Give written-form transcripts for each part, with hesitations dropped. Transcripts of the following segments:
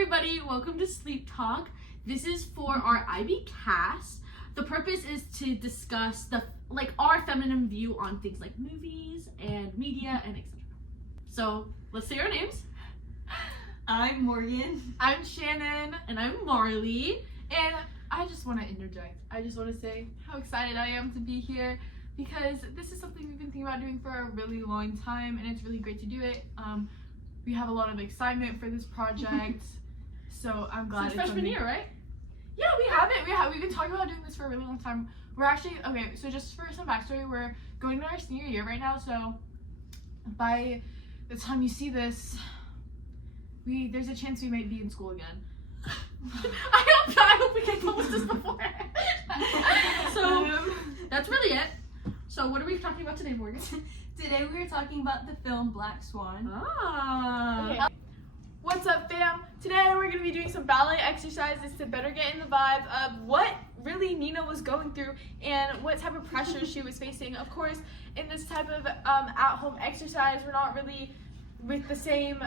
everybody, welcome to Sleep Talk. This is for our IB cast. The purpose is to discuss our feminine view on things like movies and media and etc. So let's say our names. I'm Morgan. I'm Shannon. And I'm Marlee. And I just want to interject. I just want to say how excited I am to be here because this is something we've been thinking about doing for a really long time, and it's really great to do it. We have a lot of excitement for this project, so I'm glad. Since freshman year, right? Yeah, we've been talking about doing this for a really long time. We're actually so just for some backstory, we're going to our senior year right now. So by the time you see this, there's a chance we might be in school again. I hope we can post this before. So that's really it. So what are we talking about today, Morgan? Today we are talking about the film Black Swan. Ah. Okay. What's up, fam? Today we're going to be doing some ballet exercises to better get in the vibe of what really Nina was going through and what type of pressure she was facing. Of course, in this type of at-home exercise, we're not really with the same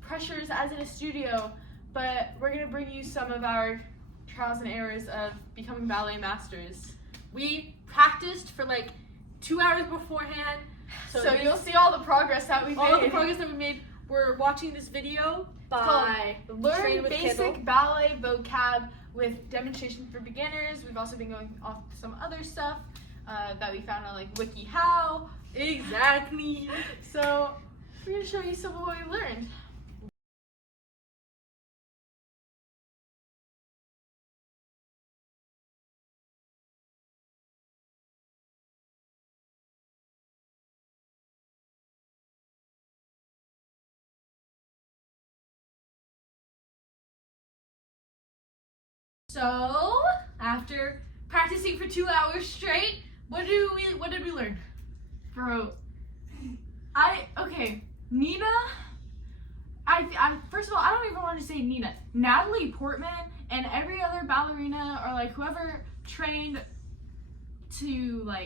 pressures as in a studio, but we're going to bring you some of our trials and errors of becoming ballet masters. We practiced for 2 hours beforehand. So you'll see all the progress that we made. All the progress that we made. We're watching this video by Learn Basic Ballet Vocab with demonstration for beginners. We've also been going off some other stuff that we found on WikiHow. Exactly. So we're going to show you some of what we learned. So after practicing for 2 hours straight, what did we learn? Bro, Nina, I first of all, I don't even want to say Nina. Natalie Portman and every other ballerina or whoever trained to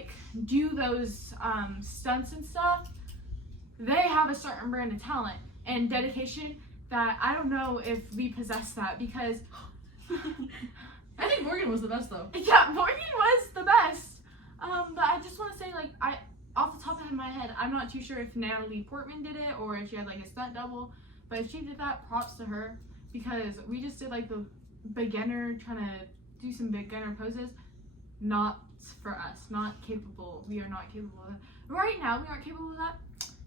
do those stunts and stuff, they have a certain brand of talent and dedication that I don't know if we possess that because I think Morgan was the best though. yeah, Morgan was the best. But I just want to say, off the top of my head, I'm not too sure if Natalie Portman did it or if she had a stunt double. But if she did that, props to her because we just did the beginner, trying to do some beginner poses. Not for us. Not capable. We are not capable of that. Right now, we aren't capable of that.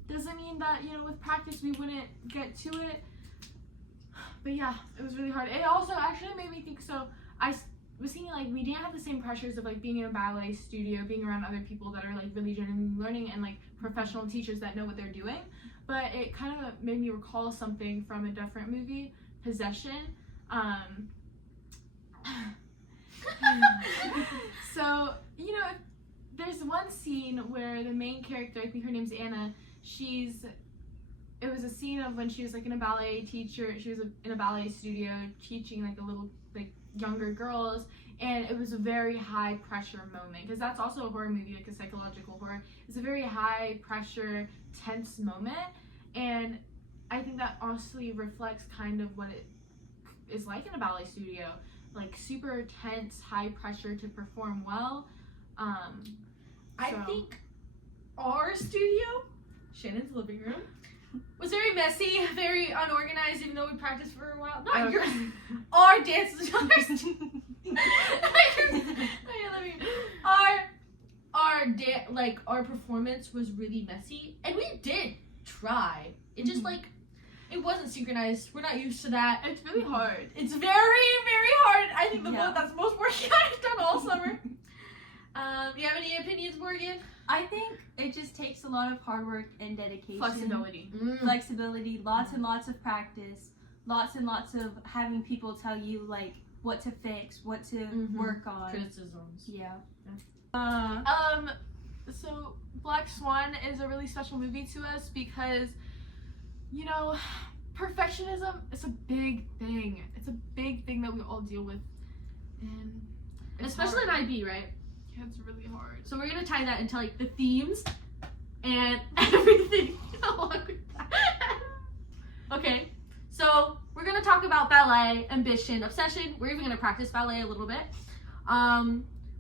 Doesn't mean that with practice we wouldn't get to it. But yeah, it was really hard. It also actually made me think, so I was thinking we didn't have the same pressures of being in a ballet studio, being around other people that are really genuinely learning and professional teachers that know what they're doing. But it kind of made me recall something from a different movie, Possession. So, there's one scene where the main character, I think her name's Anna, it was a scene of when she was in a ballet teacher, she was in a ballet studio teaching a little younger girls, and it was a very high pressure moment because that's also a horror movie, a psychological horror. It's a very high pressure, tense moment, and I think that honestly reflects kind of what it is like in a ballet studio, super tense, high pressure to perform well. I think our studio, Shannon's living room, was very messy, very unorganized, even though we practiced for a while. Not yours. Our dances, our performance was really messy, and we did try. It just it wasn't synchronized. We're not used to that. It's really hard. It's very, very hard. I think that's most work I've done all summer. Do you have any opinions, Morgan? I think it just takes a lot of hard work and dedication. Flexibility. Flexibility, lots and lots of practice, lots and lots of having people tell you what to fix, what to work on. Criticisms. Yeah. So Black Swan is a really special movie to us because, perfectionism is a big thing. It's a big thing that we all deal with. And especially in IB, right? Yeah, it's really hard. So we're gonna tie that into the themes and everything along with that. Okay, so we're gonna talk about ballet, ambition, obsession. We're even going to practice ballet a little bit.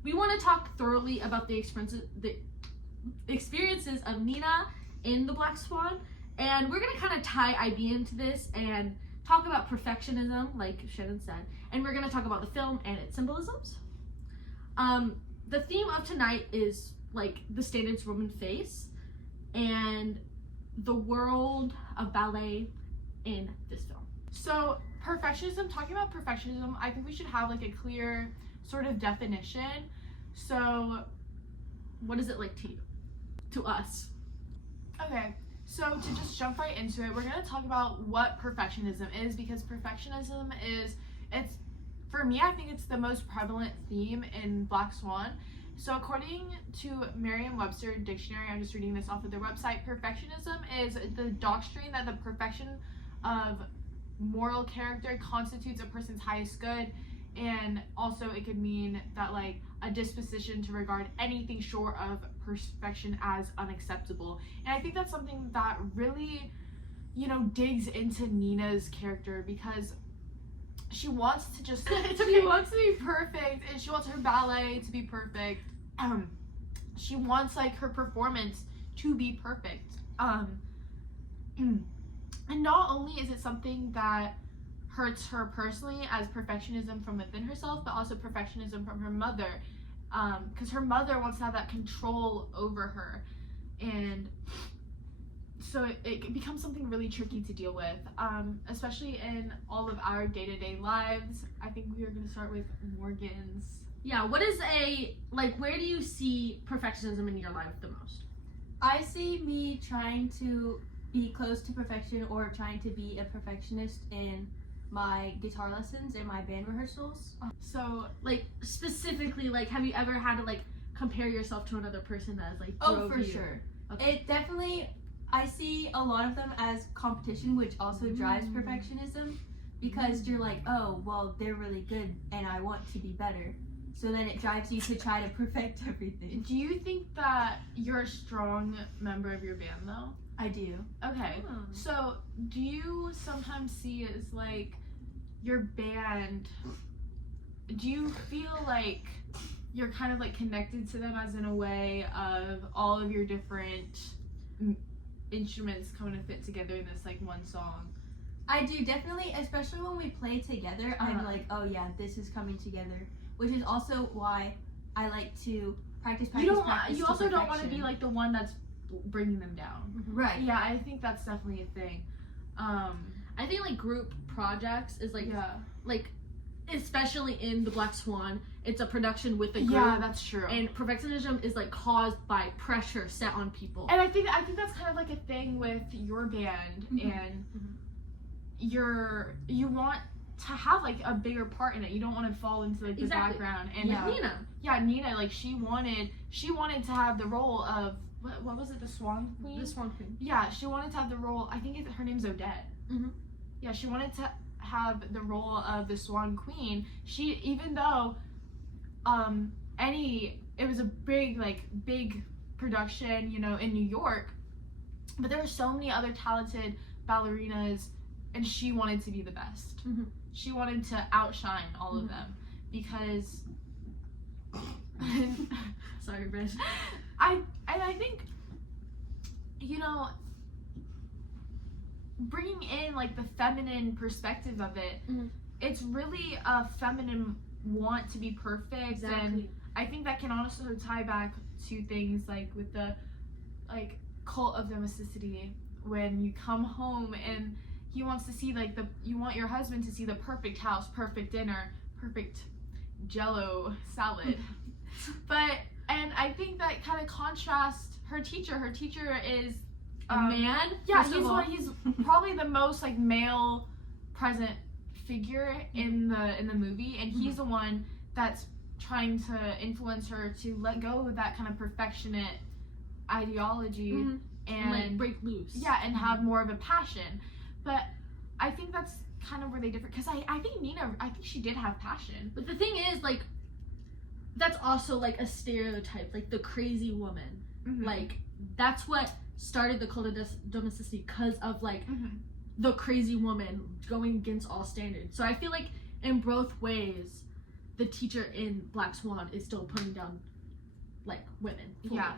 We want to talk thoroughly about the experiences of Nina in The Black Swan. And we're going to kind of tie IB into this and talk about perfectionism, like Shannon said. And we're going to talk about the film and its symbolisms. The theme of tonight is like the standards woman face and the world of ballet in this film. So perfectionism, talking about perfectionism, I think we should have like a clear sort of definition. So What is it like to you? To us? okay, so to just jump right into it, we're going to talk about what perfectionism is, because perfectionism is, it's, for me, I think it's the most prevalent theme in Black Swan. So according to Merriam-Webster Dictionary, I'm just reading this off of their website, perfectionism is the doctrine that the perfection of moral character constitutes a person's highest good, and also it could mean that like a disposition to regard anything short of perfection as unacceptable. And I think that's something that really, digs into Nina's character, because she wants to just she wants to be perfect, and she wants her ballet to be perfect. She wants like her performance to be perfect. And not only is it something that hurts her personally as perfectionism from within herself, but also perfectionism from her mother, because her mother wants to have that control over her, and so it becomes something really tricky to deal with, especially in all of our day-to-day lives. I think we are going to start with Morgan's. Yeah, what is where do you see perfectionism in your life the most? I see me trying to be close to perfection, or trying to be a perfectionist in my guitar lessons and my band rehearsals. So, specifically, have you ever had to, compare yourself to another person that has, drove you? Sure. Okay. It definitely, I see a lot of them as competition, which also drives perfectionism, because you're like, oh, well, they're really good and I want to be better. So then it drives you to try to perfect everything. Do you think that you're a strong member of your band, though? I do. Okay. Oh. So, do you sometimes see as your band, do you feel like you're kind of connected to them, as in a way of all of your different instruments coming to fit together in this one song? I do, definitely, especially when we play together. I'm like, oh yeah, this is coming together, which is also why I like to practice. You also don't want to be the one that's bringing them down. Right. Yeah, I think that's definitely a thing. I think group projects is especially in The Black Swan, it's a production with a group. Yeah, that's true. And perfectionism is caused by pressure set on people. And I think that's kind of a thing with your band, and you want to have a bigger part in it. You don't want to fall into the background. And Nina. Yeah, Nina, she wanted to have the role of what was it, the Swan Queen? The Swan Queen. Yeah, she wanted to have the role. I think her name's Odette. Mhm. Yeah, she wanted to have the role of the Swan Queen. She, even though it was a big production, in New York, but there were so many other talented ballerinas, and she wanted to be the best. Mm-hmm. She wanted to outshine all of them, because sorry, Britt. I think, bringing in the feminine perspective of it, it's really a feminine want to be perfect. Exactly. And I think that can also tie back to things with the cult of domesticity, when you come home and he wants to see you want your husband to see the perfect house, perfect dinner, perfect Jell-O salad. And I think that kind of contrasts her teacher. Her teacher is a man. Yeah, he's probably the most male present figure in the movie, and he's the one that's trying to influence her to let go of that kind of perfectionist ideology and break loose. Yeah, and have more of a passion. But I think that's kind of where they differ, because I think Nina, I think she did have passion. But the thing is, that's also a stereotype, the crazy woman. That's what started the cult of domesticity, because of the crazy woman going against all standards. So I feel like in both ways, the teacher in Black Swan is still putting down like women. Yeah.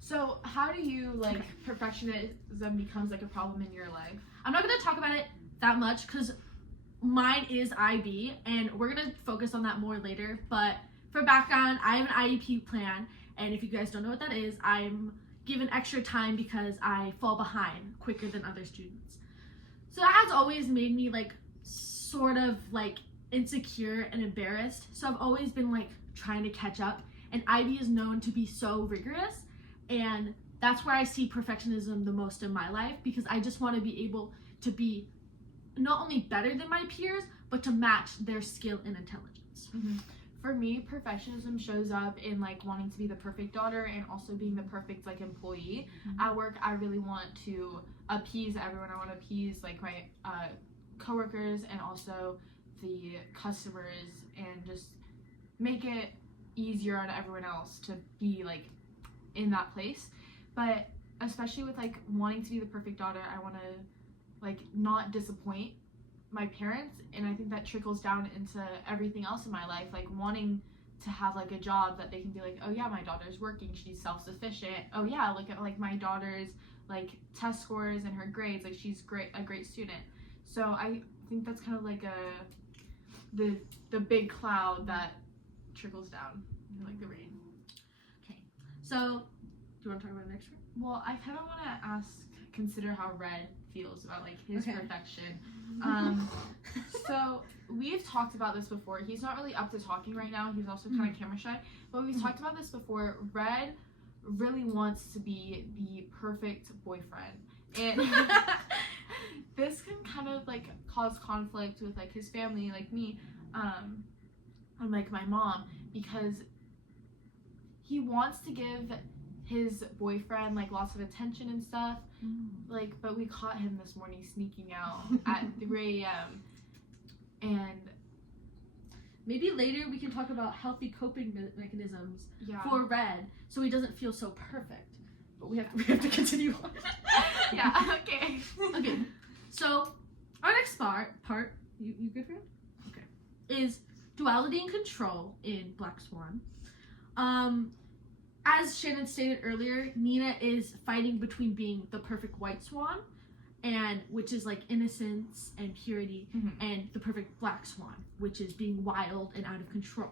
So how do you like perfectionism becomes like a problem in your life? I'm not gonna talk about it that much because mine is IB, and we're gonna focus on that more later. But for background, I have an IEP plan, and if you guys don't know what that is, I'm given extra time because I fall behind quicker than other students. So that has always made me like sort of like insecure and embarrassed. So I've always been like trying to catch up, and IB is known to be so rigorous, and that's where I see perfectionism the most in my life, because I just want to be able to be not only better than my peers, but to match their skill and intelligence. Mm-hmm. For me, perfectionism shows up in like wanting to be the perfect daughter and also being the perfect like employee. Mm-hmm. At work, I really want to appease everyone. I want to appease like my coworkers and also the customers, and just make it easier on everyone else to be like in that place. But especially with like wanting to be the perfect daughter, I want to like not disappoint my parents, and I think that trickles down into everything else in my life, like wanting to have like a job that they can be like, oh yeah, my daughter's working, she's self-sufficient, oh yeah, look at like my daughter's like test scores and her grades, like she's a great student. So I think that's kind of like the big cloud that trickles down like the rain. Okay, so do you want to talk about the next one? Well, I kind of want to consider how Red feels about like his perfection. So we've talked about this before. He's not really up to talking right now. He's also kind of camera shy, but we've talked about this before. Red really wants to be the perfect boyfriend, and this can kind of like cause conflict with like his family, like me, and like my mom, because he wants to give his boyfriend like lots of attention and stuff, like, but we caught him this morning sneaking out at 3 a.m. and maybe later we can talk about healthy coping mechanisms yeah. for Red, so he doesn't feel so perfect. But we have to continue on. Yeah. Okay. Okay. So our next part, you good for it? Okay, is duality and control in Black Swan. As Shannon stated earlier, Nina is fighting between being the perfect white swan, and which is like innocence and purity, and the perfect black swan, which is being wild and out of control.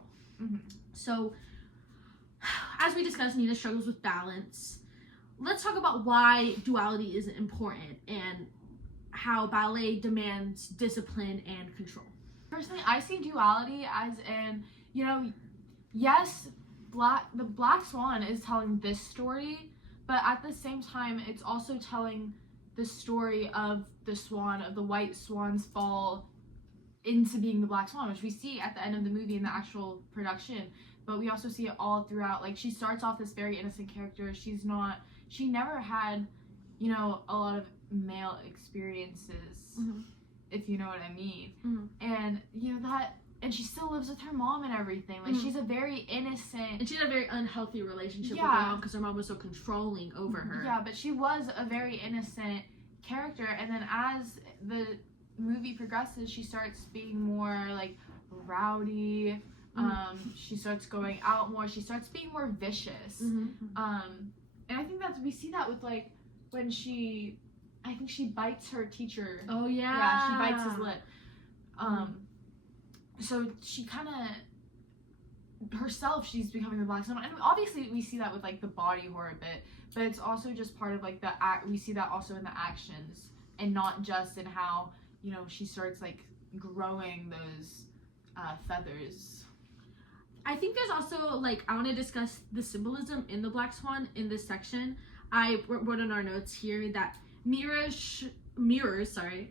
So, as we discussed, Nina struggles with balance. Let's talk about why duality is important and how ballet demands discipline and control. Personally, I see duality as in, you know, yes, the Black Swan is telling this story, but at the same time, it's also telling the story of the swan, of the white swan's fall into being the Black Swan, which we see at the end of the movie in the actual production. But we also see it all throughout. Like, she starts off this very innocent character. She never had, you know, a lot of male experiences, if you know what I mean. And, you know, and she still lives with her mom and everything. Like, she's a very innocent... And she had a very unhealthy relationship with her mom because her mom was so controlling over her. Yeah, but she was a very innocent character. And then as the movie progresses, she starts being more, like, rowdy. She starts going out more. She starts being more vicious. And I think we see that with, like, when I think she bites her teacher. Oh, yeah. Yeah, she bites his lip. So she kind of, herself, she's becoming the Black Swan. And obviously we see that with like the body horror bit, but it's also just part of like we see that also in the actions, and not just in how, you know, she starts like growing those feathers. I think there's also like, I want to discuss the symbolism in the Black Swan in this section. I wrote in our notes here that mirrors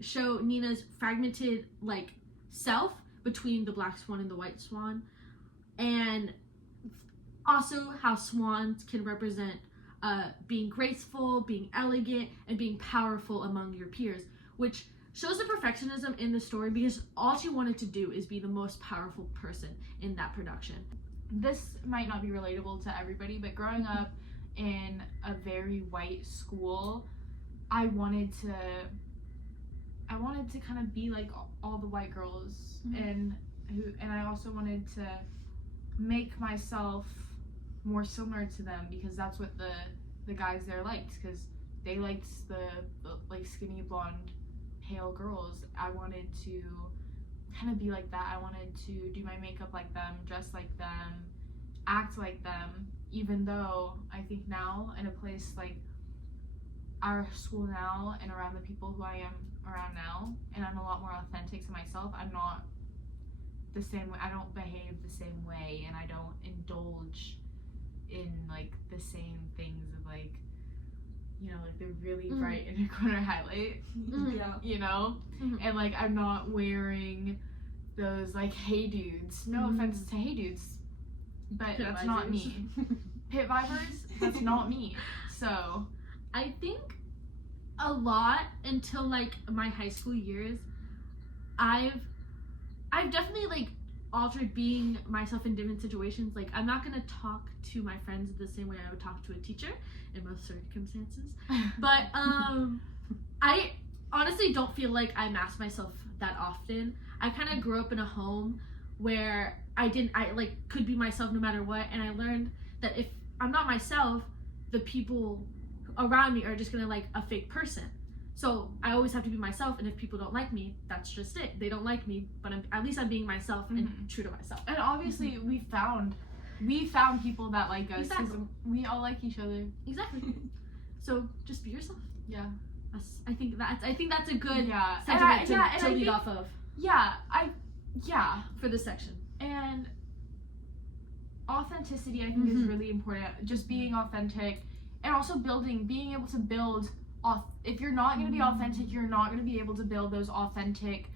show Nina's fragmented like self between the Black Swan and the White Swan, and also how swans can represent being graceful, being elegant, and being powerful among your peers, which shows the perfectionism in the story, because all she wanted to do is be the most powerful person in that production. This might not be relatable to everybody, but growing up in a very white school, I wanted to I wanted to kind of be like all the white girls, and I also wanted to make myself more similar to them, because that's what the guys there liked, because they liked the like skinny blonde pale girls. I wanted to kind of be like that. I wanted to do my makeup like them, dress like them, act like them, even though I think now in a place like our school now and around the people who I am around now, and I'm a lot more authentic to myself, I'm not the same way. I don't behave the same way, and I don't indulge in like the same things of like, you know, like the really bright inner corner highlight, you know, and like I'm not wearing those like hey dudes, no offense to hey dudes, but Pit that's vibers. not me. Pit vibers, that's not me. So I think a lot until like my high school years, I've definitely like altered being myself in different situations. Like I'm not gonna talk to my friends the same way I would talk to a teacher in most circumstances. But I honestly don't feel like I mask myself that often. I kind of grew up in a home where I like could be myself no matter what, and I learned that if I'm not myself, the people around me are just gonna like a fake person. So I always have to be myself, and if people don't like me, that's just it. They don't like me, but at least I'm being myself and true to myself. And obviously we found people that like us, because we all like each other. Exactly. So just be yourself. Yeah. I think that's a good Yeah. sentiment to I lead think, off of yeah, for this section. and authenticity I think is really important. Just being authentic, and also being able to build. If you're not going to be authentic, you're not going to be able to build those authentic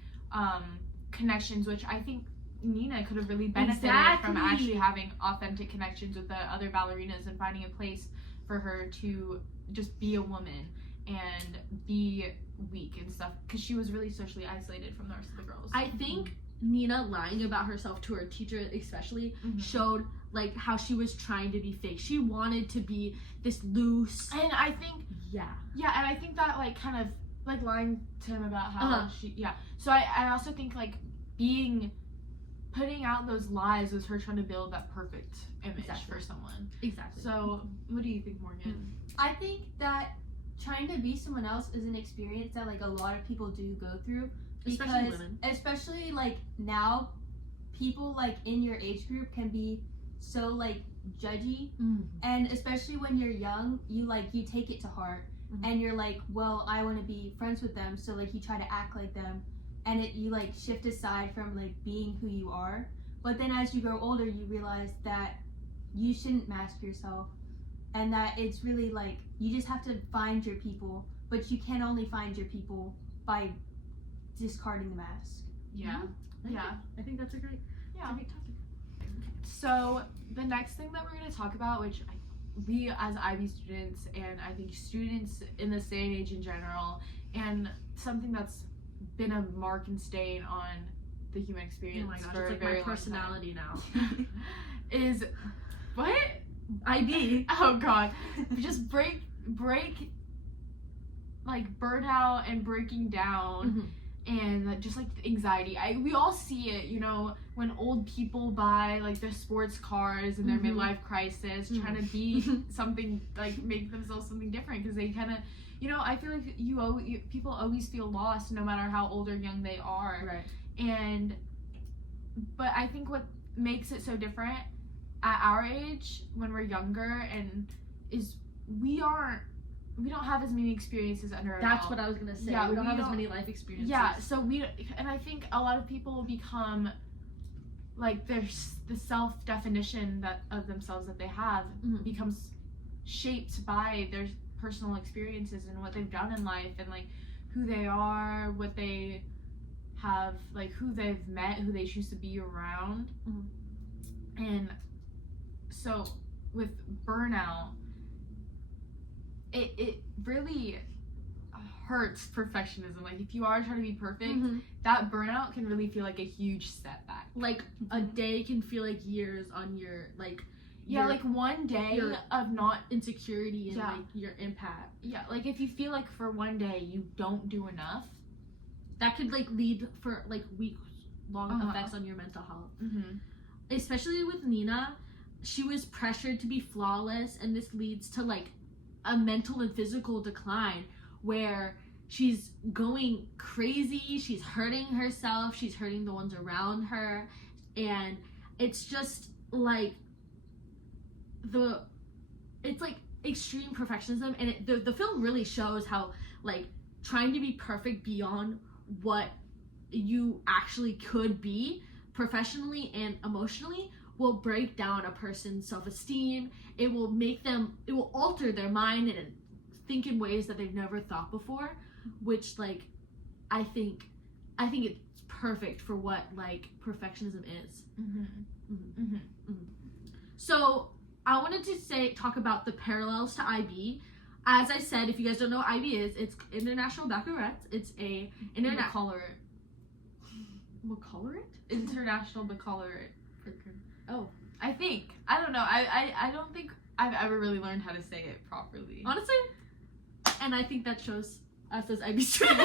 connections, which I think Nina could have really benefited from actually having authentic connections with the other ballerinas and finding a place for her to just be a woman and be weak and stuff, because she was really socially isolated from the rest of the girls. I think Nina lying about herself to her teacher especially showed like how she was trying to be fake. She wanted to be this loose, and I think and I think that like kind of like lying to him about how so I also think like putting out those lies was her trying to build that perfect image for someone. Exactly. So what do you think, Morgan? I think that trying to be someone else is an experience that like a lot of people do go through, Especially women. especially like now, people like in your age group can be so like judgy, and especially when you're young, you take it to heart, and you're like, well, I want to be friends with them, so like you try to act like them, and you like shift aside from like being who you are. But then as you grow older, you realize that you shouldn't mask yourself, and that it's really like you just have to find your people, but you can only find your people by discarding the mask. I think that's a great topic. So the next thing that we're going to talk about, which we as IB students, and I think students in this day and age in general, and something that's been a mark and stain on the human experience for it's a very my personality long now. is what? IB. Oh god. Just break like burnout and breaking down. And just like anxiety, we all see it, you know, when old people buy like their sports cars and their midlife crisis, trying to be something, like make themselves something different, because they kind of, you know, I feel like people always feel lost no matter how old or young they are, Right. But I think what makes it so different at our age when we're younger is we don't have as many experiences under our That's belt. what I was gonna say. Yeah, we don't have as many life experiences. Yeah, so and I think a lot of people become like the self-definition of themselves that they have becomes shaped by their personal experiences and what they've done in life, and like who they are, what they have, like who they've met, who they choose to be around. And so with burnout, it really hurts perfectionism. Like if you are trying to be perfect, that burnout can really feel like a huge setback. Like a day can feel like years on your like like one day of not insecurity and like your impact. Like if you feel like for one day you don't do enough, that could like lead for like weeks long effects on your mental health. Especially with Nina, she was pressured to be flawless, and this leads to like a mental and physical decline where she's going crazy, she's hurting herself, she's hurting the ones around her, and it's just like it's like extreme perfectionism, and the film really shows how like trying to be perfect beyond what you actually could be professionally and emotionally will break down a person's self-esteem. It will alter their mind and think in ways that they've never thought before, which like I think it's perfect for what like perfectionism is. So I wanted to talk about the parallels to IB. As I said, if you guys don't know what IB is, it's International Baccalaureate. It's a Baccalaureate. Baccalaureate? International Baccalaureate. Oh. I think. I don't know. I don't think I've ever really learned how to say it properly. Honestly, and I think that shows us as IB students.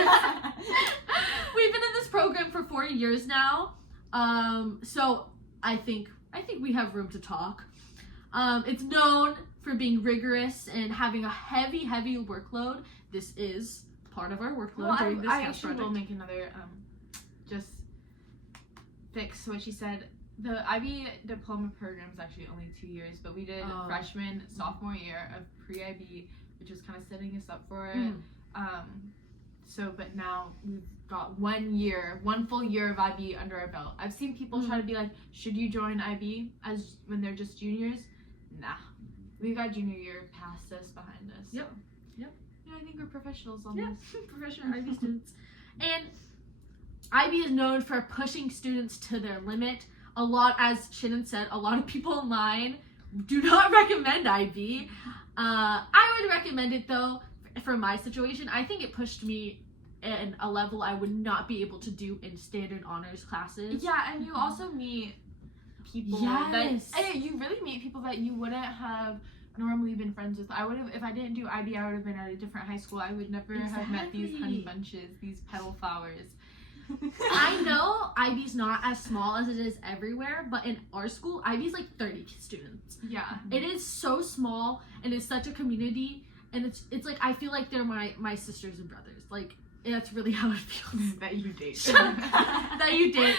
We've been in this program for 4 years now. So I think we have room to talk. It's known for being rigorous and having a heavy workload. This is part of our workload during this I cast actually project. will make another just fix what she said. The IB diploma program is actually only 2 years, but we did freshman, sophomore year of pre-IB, which was kind of setting us up for it. But now we've got 1 full year of IB under our belt. I've seen people try to be like, should you join IB when they're just juniors? Nah. We've got junior year past us, behind us. Yep. Yeah, I think we're professionals on this. Professional IB students. And IB is known for pushing students to their limit. A lot, as Shannon said, a lot of people online do not recommend IB. I would recommend it though, for my situation. I think it pushed me in a level I would not be able to do in standard honors classes. Yeah, and you also meet people you really meet people that you wouldn't have normally been friends with. If I didn't do IB, I would have been at a different high school. I would never have met these honey bunches, these petal flowers. I know IB's not as small as it is everywhere, but in our school, IB's like 30 students. Yeah. It is so small, and it's such a community, and it's like I feel like they're my sisters and brothers. Like that's really how it feels. That you date. That you date.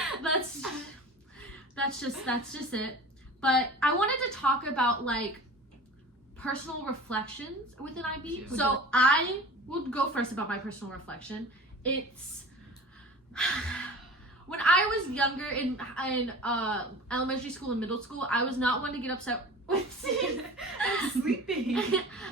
That's just it. But I wanted to talk about like personal reflections within IB. So I will go first about my personal reflection. It's when I was younger in elementary school and middle school, I was not one to get upset with C's. I'm sleeping.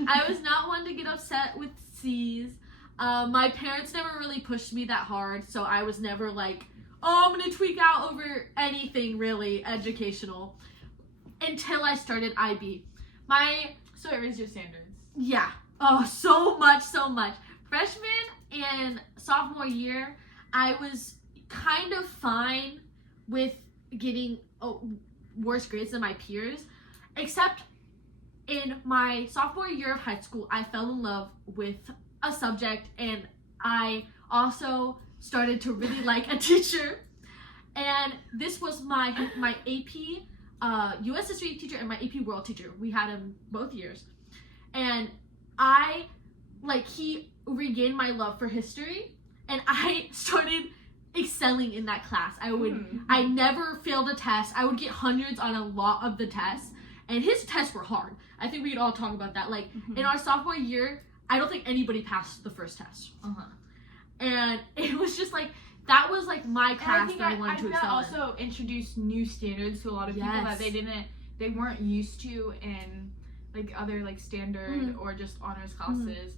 I was not one to get upset with C's. My parents never really pushed me that hard, so I was never like, oh, I'm gonna tweak out over anything really educational until I started IB. So it raised your standards. Yeah. Oh, so much. Freshman and sophomore year, I was kind of fine with getting worse grades than my peers, except in my sophomore year of high school, I fell in love with a subject, and I also started to really like a teacher, and this was my AP U.S. history teacher and my AP world teacher. We had him both years, and he regained my love for history, and I started excelling in that class. I never failed a test. I would get hundreds on a lot of the tests, and his tests were hard. I think we could all talk about that. Like in our sophomore year, I don't think anybody passed the first test. And it was just like, that was like my class that I wanted to excel in. Also introduced new standards to a lot of people that they weren't used to in like other like standard or just honors classes.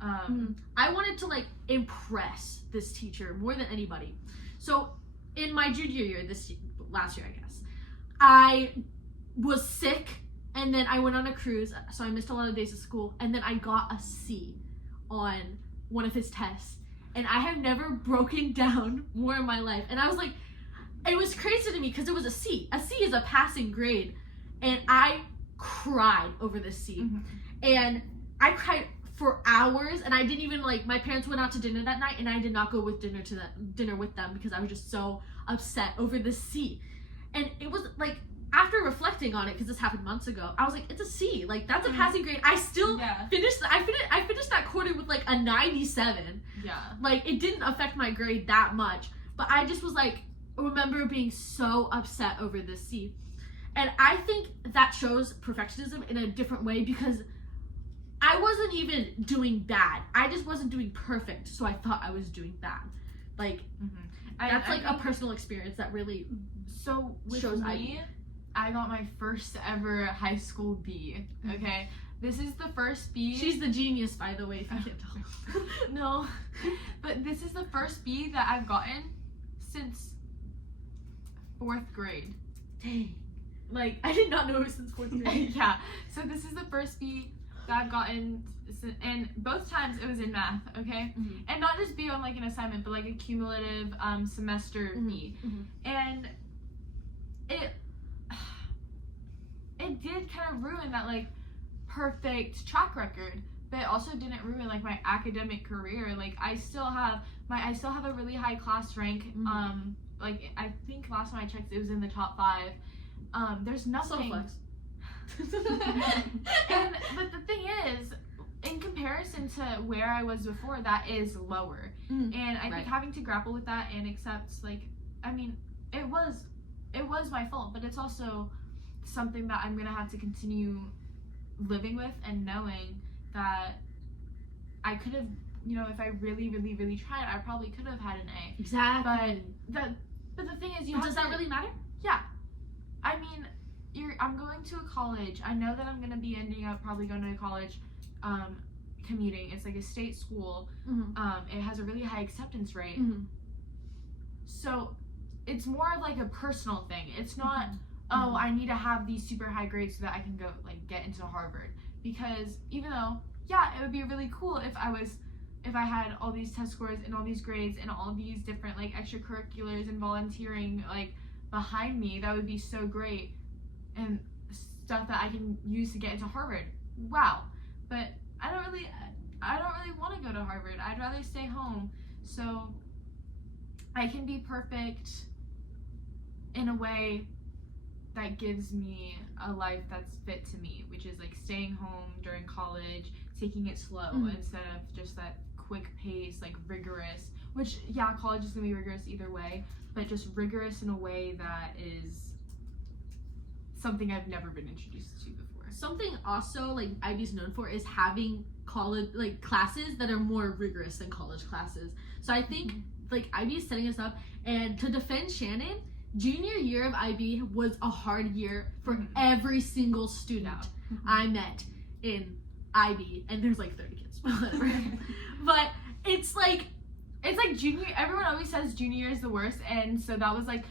I wanted to like impress this teacher more than anybody. So in my junior year, last year I guess, I was sick, and then I went on a cruise, so I missed a lot of days of school, and then I got a C on one of his tests, and I have never broken down more in my life. And I was like, it was crazy to me because it was a C. A C is a passing grade, and I cried over this C. And I cried for hours, and I didn't even like, my parents went out to dinner that night and I did not go with dinner with them because I was just so upset over this C. And it was like, after reflecting on it, because this happened months ago, I was like, it's a C. Like, that's a passing grade. I still finished that quarter with like a 97. Yeah. Like, it didn't affect my grade that much, but I just was like, remember being so upset over this C. And I think that shows perfectionism in a different way, because I wasn't even doing bad. I just wasn't doing perfect, so I thought I was doing bad. Like, that's like a personal experience that really shows me. I got my first ever high school B. Okay, this is the first B. She's the genius, by the way, if you can't tell. No, but this is the first B that I've gotten since 4th grade. Dang. Like, I did not know it was since 4th grade. Yeah, so this is the first B that I've gotten, and both times it was in math, okay? And not just B on like an assignment, but like a cumulative semester B. And it did kind of ruin that like perfect track record, but it also didn't ruin like my academic career. Like, I still have a really high class rank. Like, I think last time I checked, it was in the top 5. There's nothing. But the thing is, in comparison to where I was before, that is lower. And I think having to grapple with that and accept, like, I mean, it was my fault, but it's also something that I'm gonna have to continue living with, and knowing that I could have, you know, if I really, really, really tried, I probably could have had an A. Exactly. But the thing is, does that really matter? Yeah. I mean, I'm going to a college. I know that I'm gonna be ending up probably going to a college, commuting. It's like a state school. It has a really high acceptance rate. So it's more of like a personal thing. It's not, oh, I need to have these super high grades so that I can go like get into Harvard. Because even though, yeah, it would be really cool if I had all these test scores and all these grades and all these different like extracurriculars and volunteering like behind me, that would be so great, and stuff that I can use to get into Harvard. Wow. But I don't really want to go to Harvard. I'd rather stay home, so I can be perfect in a way that gives me a life that's fit to me, which is like staying home during college, taking it slow instead of just that quick pace, like rigorous, which, yeah, college is gonna be rigorous either way, but just rigorous in a way that is something I've never been introduced to before. Something also like IB's known for is having college like classes that are more rigorous than college classes. So I think like IB is setting us up, and to defend Shannon, junior year of IB was a hard year for every single student I met in IB, and there's like 30 kids, whatever. But it's like junior, everyone always says junior year is the worst, and so that was like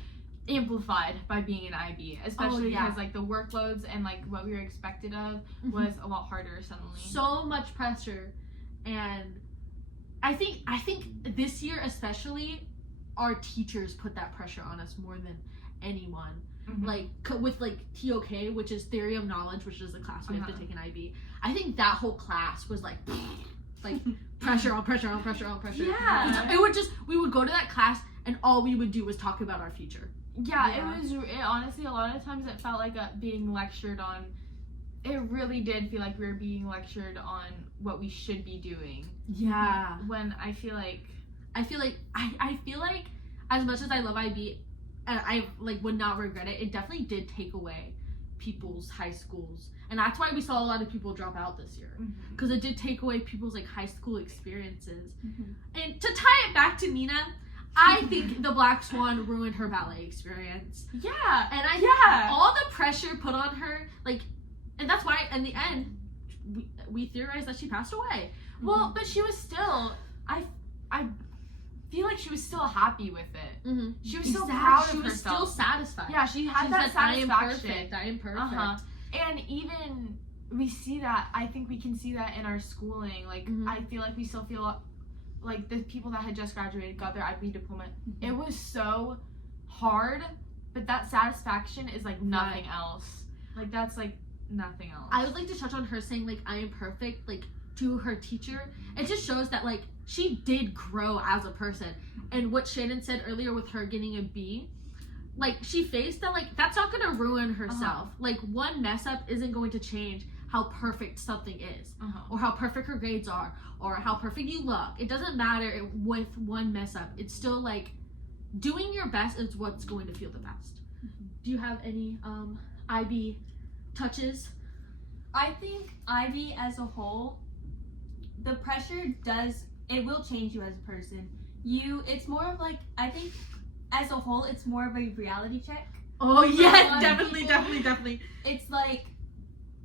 amplified by being in IB, especially because like the workloads and like what we were expected of was a lot harder suddenly. So much pressure, and I think this year especially, our teachers put that pressure on us more than anyone. Like with like TOK, which is Theory of Knowledge, which is the class we have to take in IB. I think that whole class was like pressure on pressure on pressure on pressure. Yeah. We would go to that class and all we would do was talk about our future. Yeah. It honestly, a lot of times it felt like being lectured on. It really did feel like we were being lectured on what we should be doing. Yeah. When I feel like as much as I love IB, and I like would not regret it, it definitely did take away people's high schools, and that's why we saw a lot of people drop out this year, because it did take away people's like high school experiences. And to tie it back to Nina, I think the Black Swan ruined her ballet experience. Yeah. And I think all the pressure put on her, like, and that's why in the end we theorized that she passed away. Well, but she was still, I feel like she was still happy with it. She was still proud of herself. She was still satisfied. Yeah, she had that satisfaction. I am perfect. And even we see that, I think we can see that in our schooling. Like, I feel like we still feel like the people that had just graduated, got their IB diploma. It was so hard, but that satisfaction is like nothing else. Like, that's like nothing else. I would like to touch on her saying like I am perfect. Like, to her teacher, it just shows that like she did grow as a person. And what Shannon said earlier with her getting a B, like she faced that, like that's not gonna ruin herself. Like one mess up isn't going to change how perfect something is, or how perfect her grades are, or how perfect you look. It doesn't matter with one mess up. It's still like doing your best is what's going to feel the best. Do you have any IB touches? I think IB as a whole, the pressure it will change you as a person. It's more of like, I think as a whole, it's more of a reality check. Oh yes, definitely. It's like,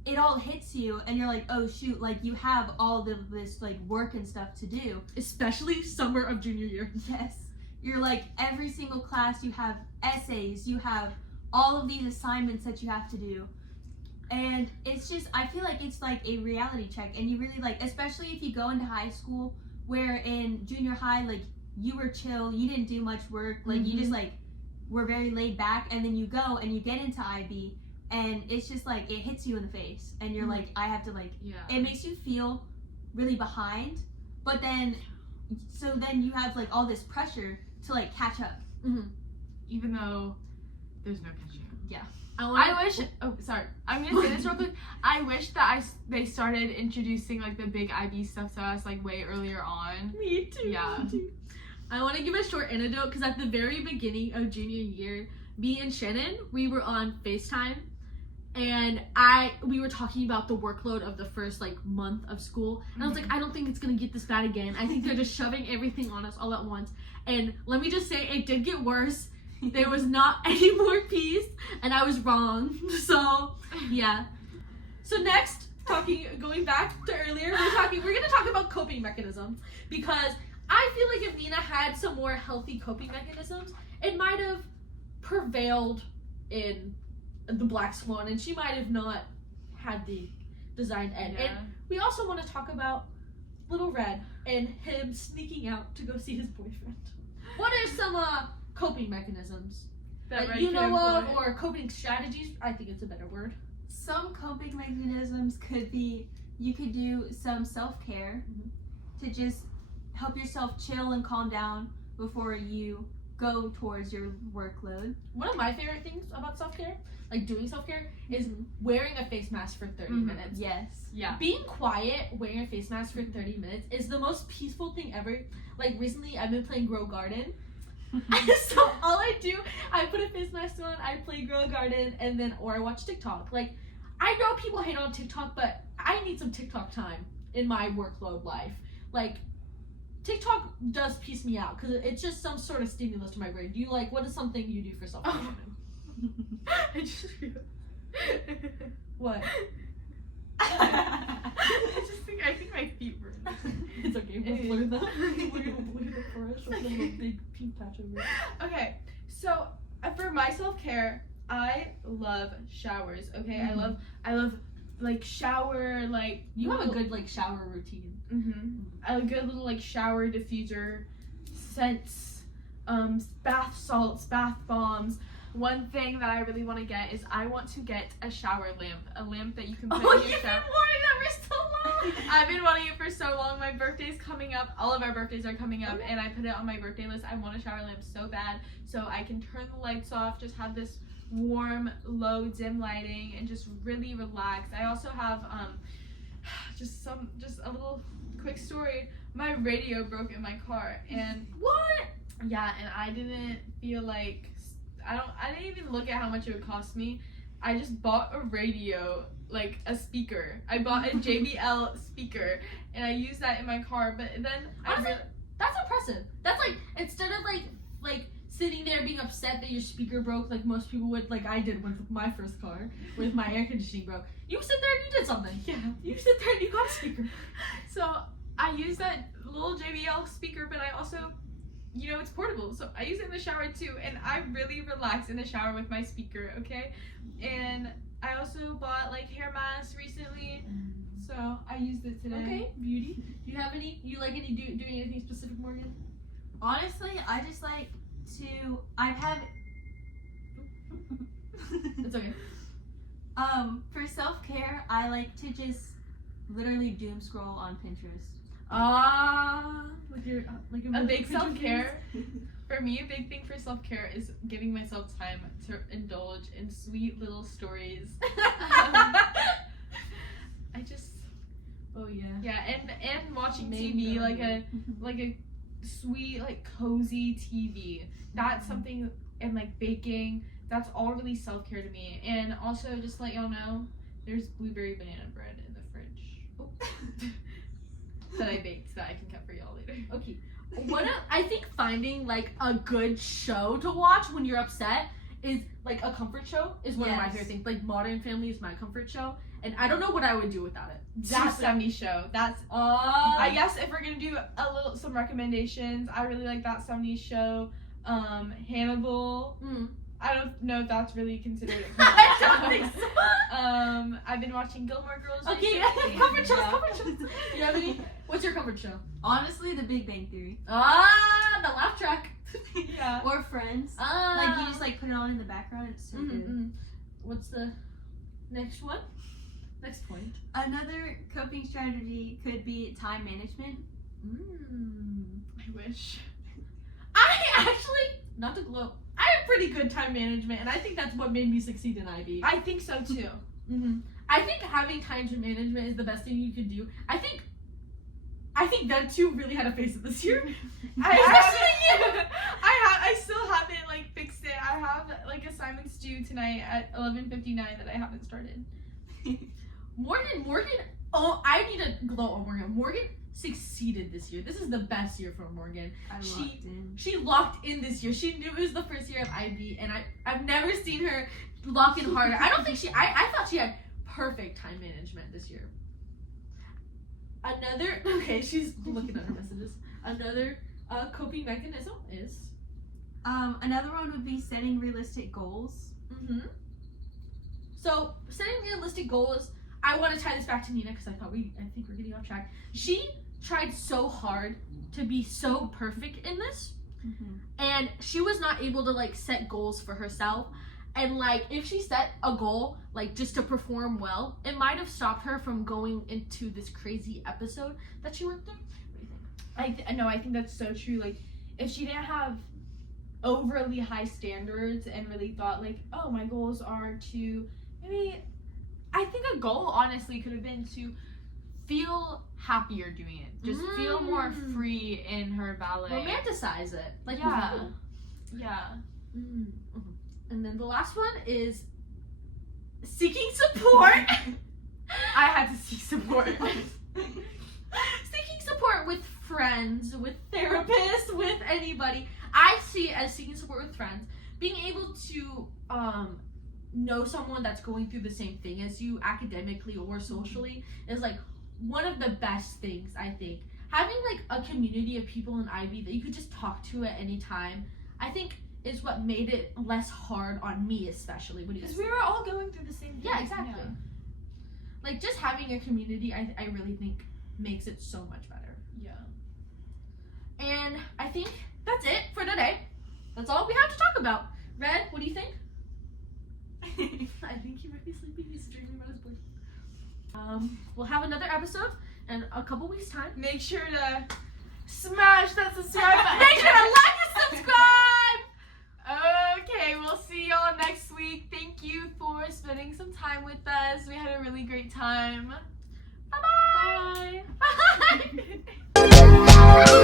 it all hits you and you're like, oh shoot, like you have all of this like work and stuff to do. Especially summer of junior year. Yes. You're like, every single class you have essays, you have all of these assignments that you have to do. And it's just, I feel like it's like a reality check, and you really like, especially if you go into high school, where in junior high, like you were chill, you didn't do much work, like you just like were very laid back, and then you go and you get into IB, and it's just like, it hits you in the face, and you're like, I have to like, it makes you feel really behind, but then, so then you have like all this pressure to like catch up. Even though there's no catching up. Yeah. I wish. Oh, sorry. I'm gonna say this real quick. I wish that they started introducing like the big IB stuff to us like way earlier on. Me too. Yeah. Me too. I want to give a short anecdote because at the very beginning of junior year, me and Shannon, we were on FaceTime, and we were talking about the workload of the first like month of school, and I was like, I don't think it's gonna get this bad again. I think they're just shoving everything on us all at once. And let me just say, it did get worse. There was not any more peace, and I was wrong. So, yeah. So next, going back to earlier, we're gonna talk about coping mechanisms, because I feel like if Nina had some more healthy coping mechanisms, it might have prevailed in the Black Swan, and she might have not had the designed end. Yeah. And we also want to talk about Little Red and him sneaking out to go see his boyfriend. What are some coping mechanisms that you know of, or coping strategies? I think it's a better word. Some coping mechanisms could be, you could do some self-care to just help yourself chill and calm down before you go towards your workload. One of my favorite things about self-care, like doing self-care, is wearing a face mask for 30 minutes. Yes. Yeah. Being quiet, wearing a face mask for 30 minutes is the most peaceful thing ever. Like recently, I've been playing Grow Garden. So all I do, I put a face mask on, I play Grow Garden, and then, or I watch TikTok. Like, I know people hate on TikTok, but I need some TikTok time in my workload life. Like, TikTok does piece me out, because it's just some sort of stimulus to my brain. Do you like, what is something you do for self-care? I just What? I think my feet were. It's okay, we'll blur them. We're gonna blur them for us. We'll put a little big pink patch over it. Okay, so for my self-care, I love showers. Okay, I love like shower, like You have a good like shower routine. A good little like shower diffuser, scents, bath salts, bath bombs. One thing that I really want to get is I want to get a shower lamp, a lamp that you can put in your You've been shower. wanting that for so long. I've been wanting it for so long. My birthday's coming up. All of our birthdays are coming up, and I put it on my birthday list. I want a shower lamp so bad, so I can turn the lights off, just have this warm, low, dim lighting, and just really relax. I also have just a little quick story. My radio broke in my car, and What? yeah, and I didn't feel like I didn't even look at how much it would cost me. I just bought a radio, like a speaker. I bought a JBL speaker, and I used that in my car. But then That's impressive. That's like, instead of like sitting there being upset that your speaker broke, like most people would, like I did with my first car, with my air conditioning broke. You sit there and you did something. Yeah. You sit there and you got a speaker. So I use that little JBL speaker, but I also, you know, it's portable, so I use it in the shower too, and I really relax in the shower with my speaker, okay? And I also bought like hair masks recently, so I used it today. Okay, beauty. Do you have any? You like any doing anything specific, Morgan? Honestly, I just like to. It's okay. For self-care, I like to just literally doom scroll on Pinterest. Like A big self-care. For me, a big thing for self-care is giving myself time to indulge in sweet little stories. I just, oh yeah. yeah, and watching Maybe TV, that'll like a sweet, like cozy TV. That's something, and like baking, that's all really self-care to me. And also, just to let y'all know, there's blueberry banana bread in the fridge that I baked that I can cut for y'all later. Okay. I think finding like a good show to watch when you're upset is like a comfort show is one of my favorite things. Like Modern Family is my comfort show, and I don't know what I would do without it. That 70s show. That's I guess if we're gonna do some recommendations, I really like that 70s show. Hannibal. I don't know if that's really considered a comfort I show. don't think so. I've been watching Gilmore Girls. Okay, recently. comfort shows. You have any? What's your comfort show? Honestly, The Big Bang Theory. The laugh track. Yeah. Or Friends. Like you just like put it on in the background. It's so good. What's the next one? Next point. Another coping strategy could be time management. I wish. I actually, not to gloat, I have pretty good time management, and I think that's what made me succeed in IB. I think so too. I think having time management is the best thing you could do. I think that too really had a face of this year. I still haven't like fixed it. I have like assignments due tonight at 11:59 that I haven't started. Morgan. Oh, I need to gloat on Morgan. Morgan succeeded this year. This is the best year for Morgan. She locked in this year. She knew it was the first year of IB, and I've never seen her lock in harder. I don't think I thought she had perfect time management this year. She's looking at her messages. Another coping mechanism is another one would be setting realistic goals. So setting realistic goals, I want to tie this back to Nina because I think we're getting off track. She tried so hard to be so perfect in this, and she was not able to like set goals for herself. And like if she set a goal like just to perform well, it might have stopped her from going into this crazy episode that she went through. What do you think? I think that's so true. Like if she didn't have overly high standards and really thought like, oh, my goals are to I think a goal honestly could have been to feel happier doing it. Just feel more free in her ballet. Romanticize it. Like yeah. And then the last one is seeking support. I had to seek support. Seeking support with friends, with therapists, with anybody. I see it as seeking support with friends. Being able to know someone that's going through the same thing as you academically or socially is like one of the best things, I think. Having like a community of people in IB that you could just talk to at any time, I think is what made it less hard on me, especially. What do you Because guys we were all going through the same thing. Yeah, exactly. Yeah. Like just having a community, I really think makes it so much better. Yeah. And I think that's it for today. That's all we have to talk about. Red, what do you think? I think he might be sleeping. He's dreaming about his boyfriend. We'll have another episode in a couple weeks' time. Make sure to smash that subscribe button. Make sure to like and subscribe. Okay, we'll see y'all next week. Thank you for spending some time with us. We had a really great time. Bye-bye. Bye.